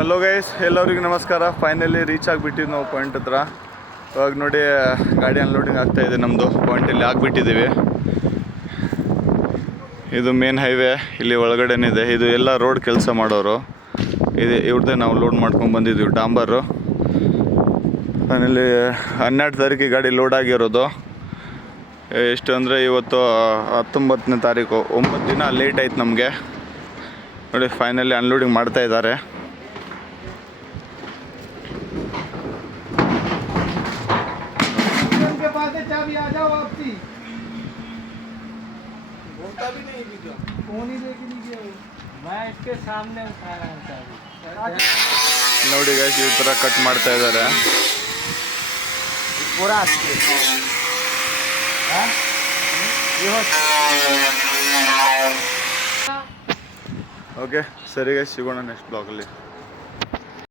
Hello guys, ಎಲ್ಲರಿಗೂ ನಮಸ್ಕಾರ. Finally reach ಆಗಿಬಿಟ್ಟಿದ್ದು ನಾವು ಪಾಯಿಂಟ್ ಹತ್ರ. ಇವಾಗ ನೋಡಿ ಗಾಡಿ ಅನ್ಲೋಡಿಂಗ್ ಆಗ್ತಾಯಿದೆ. ನಮ್ಮದು ಪಾಯಿಂಟಲ್ಲಿ ಆಗಿಬಿಟ್ಟಿದ್ದೀವಿ. ಇದು ಮೇನ್ ಹೈವೇ, ಇಲ್ಲಿ ಒಳಗಡೆನಿದೆ. ಇದು ಎಲ್ಲ ರೋಡ್ ಕೆಲಸ ಮಾಡೋರು. ಇದು ಇವ್ರದ್ದೇ ನಾವು ಲೋಡ್ ಮಾಡ್ಕೊಂಡು ಬಂದಿದ್ದೀವಿ ಡಾಂಬರು. ಫೈನಲಿ 12 ತಾರೀಕಿಗೆ ಗಾಡಿ ಲೋಡ್ ಆಗಿರೋದು. ಎಷ್ಟು ಅಂದರೆ ಇವತ್ತು 19ನೇ ತಾರೀಕು, 9 ದಿನ ಲೇಟ್ ಆಯ್ತು ನಮಗೆ. ನೋಡಿ ಫೈನಲಿ ಅನ್ಲೋಡಿಂಗ್ ಮಾಡ್ತಾ ಇದ್ದಾರೆ. चाबी आ जाओ आपकी बोलता भी नहीं बीजा फोन ही लेके नहीं गया वो मैं इसके सामने उठा रहा हूं चाबी ನೋಡಿ गाइस ಈ ತರ ಕಟ್ ಮಾಡ್ತಾ ಇದ್ದಾರೆ. पूरा हां ये हो ಓಕೆ ಸರಿ गाइस, ಸಿಗೋಣ ನೆಕ್ಸ್ಟ್ ಬ್ಲಾಗ್ ಅಲ್ಲಿ.